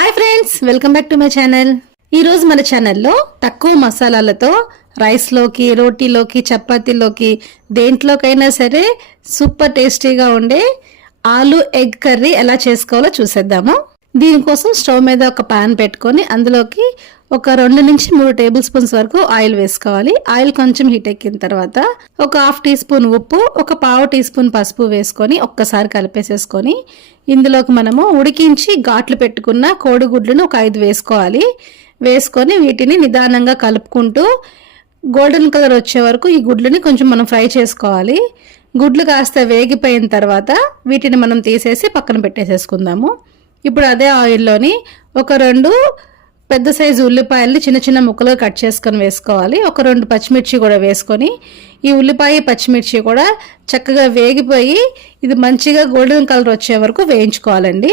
Hi friends welcome back to my channel. ఈరోజు మన ఛానల్లో తక్కువ మసాలాలతో రైస్లోకి రోటీలోకి చపాతీలోకి దేంట్లోకైనా సరే సూపర్ టేస్టీగా ఉండే ఆలు ఎగ్ కర్రీ ఎలా చేసుకోవాలో చూసేద్దాము. దీనికోసం స్టవ్ మీద ఒక పాన్ పెట్టుకొని అందులోకి ఒక రెండు నుంచి మూడు టేబుల్ స్పూన్స్ వరకు ఆయిల్ వేసుకోవాలి. ఆయిల్ కొంచెం హీట్ ఎక్కిన తర్వాత ఒక హాఫ్ టీ స్పూన్ ఉప్పు ఒక పావు టీ స్పూన్ పసుపు వేసుకొని ఒక్కసారి కలిపేసేసుకొని ఇందులోకి మనము ఉడికించి ఘాట్లు పెట్టుకున్న కోడిగుడ్లను ఒక ఐదు వేసుకోవాలి. వేసుకొని వీటిని నిదానంగా కలుపుకుంటూ గోల్డెన్ కలర్ వచ్చే వరకు ఈ గుడ్లని కొంచెం మనం ఫ్రై చేసుకోవాలి. గుడ్లు కాస్త వేగిపోయిన తర్వాత వీటిని మనం తీసేసి పక్కన పెట్టేసేసుకుందాము. ఇప్పుడు అదే ఆయిల్లోని ఒక రెండు పెద్ద సైజు ఉల్లిపాయల్ని చిన్న చిన్న ముక్కలుగా కట్ చేసుకొని వేసుకోవాలి. ఒక రెండు పచ్చిమిర్చి కూడా వేసుకొని ఈ ఉల్లిపాయ పచ్చిమిర్చి కూడా చక్కగా వేగిపోయి ఇది మంచిగా గోల్డెన్ కలర్ వచ్చే వరకు వేయించుకోవాలండి.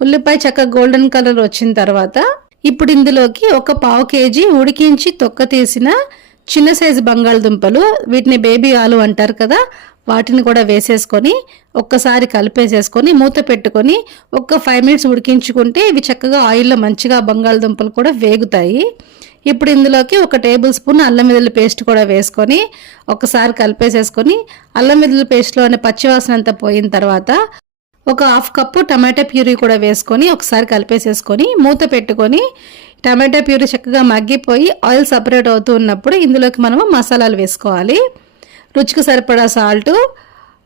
ఉల్లిపాయ చక్కగా గోల్డెన్ కలర్ వచ్చిన తర్వాత ఇప్పుడు ఇందులోకి ఒక పావు కేజీ ఉడికించి తొక్క తీసిన చిన్న సైజు బంగాళదుంపలు వీటిని బేబీ ఆలు అంటారు కదా వాటిని కూడా వేసేసుకొని ఒక్కసారి కలిపేసేసుకొని మూత పెట్టుకొని ఒక్క ఫైవ్ మినిట్స్ ఉడికించుకుంటే ఇవి చక్కగా ఆయిల్లో మంచిగా బంగాళదుంపలు కూడా వేగుతాయి. ఇప్పుడు ఇందులోకి ఒక టేబుల్ స్పూన్ అల్లం వెల్లుల్లి పేస్ట్ కూడా వేసుకొని ఒకసారి కలిపేసేసుకొని అల్లం వెల్లుల్లి పేస్ట్లోని పచ్చివాసన అంతా పోయిన తర్వాత ఒక హాఫ్ కప్పు టమాటా ప్యూరీ కూడా వేసుకొని ఒకసారి కలిపేసేసుకొని మూత పెట్టుకొని టమాటా ప్యూరీ చక్కగా మగ్గిపోయి ఆయిల్ సపరేట్ అవుతూ ఉన్నప్పుడు ఇందులోకి మనము మసాలాలు వేసుకోవాలి. రుచికి సరిపడా సాల్ట్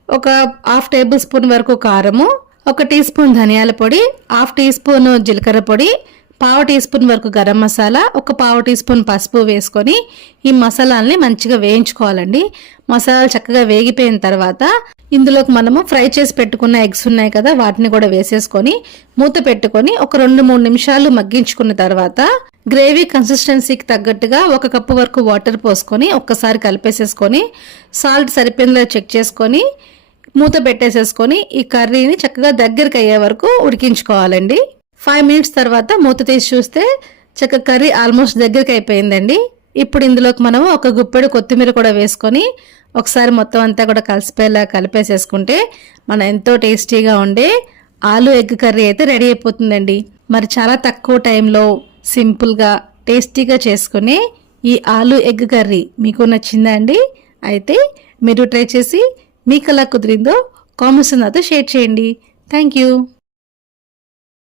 ఒక హాఫ్ టేబుల్ స్పూన్ వరకు కారము ఒక టీ స్పూన్ ధనియాల పొడి హాఫ్ టీ స్పూన్ జీలకర్ర పొడి పావు టీ స్పూన్ వరకు గరం మసాలా ఒక పావు టీ స్పూన్ పసుపు వేసుకొని ఈ మసాలాల్ని మంచిగా వేయించుకోవాలండి. మసాలాలు చక్కగా వేగిపోయిన తర్వాత ఇందులోకి మనము ఫ్రై చేసి పెట్టుకున్న ఎగ్స్ ఉన్నాయి కదా వాటిని కూడా వేసేసుకొని మూత పెట్టుకొని ఒక రెండు మూడు నిమిషాలు మగ్గించుకున్న తర్వాత గ్రేవీ కన్సిస్టెన్సీకి తగ్గట్టుగా ఒక కప్పు వరకు వాటర్ పోసుకొని ఒక్కసారి కలిపేసేసుకొని సాల్ట్ సరిపోయిందో చెక్ చేసుకొని మూత పెట్టేసేసుకొని ఈ కర్రీని చక్కగా దగ్గరికి అయ్యే వరకు ఉడికించుకోవాలండి. ఫైవ్ మినిట్స్ తర్వాత మూత తీసి చూస్తే చక్క కర్రీ ఆల్మోస్ట్ దగ్గరికి అయిపోయిందండి. ఇప్పుడు ఇందులోకి మనము ఒక గుప్పెడు కొత్తిమీర కూడా వేసుకొని ఒకసారి మొత్తం అంతా కూడా కలిసిపోయేలా కలిపేసేసుకుంటే మనం ఎంతో టేస్టీగా ఉండే ఆలు ఎగ్ కర్రీ అయితే రెడీ అయిపోతుందండి. మరి చాలా తక్కువ టైంలో సింపుల్గా టేస్టీగా చేసుకునే ఈ ఆలు ఎగ్ కర్రీ మీకు నచ్చిందా అండి? అయితే మీరు ట్రై చేసి మీకు ఎలా కుదిరిందో కామెంట్స్ నాతో షేర్ చేయండి. Thank you.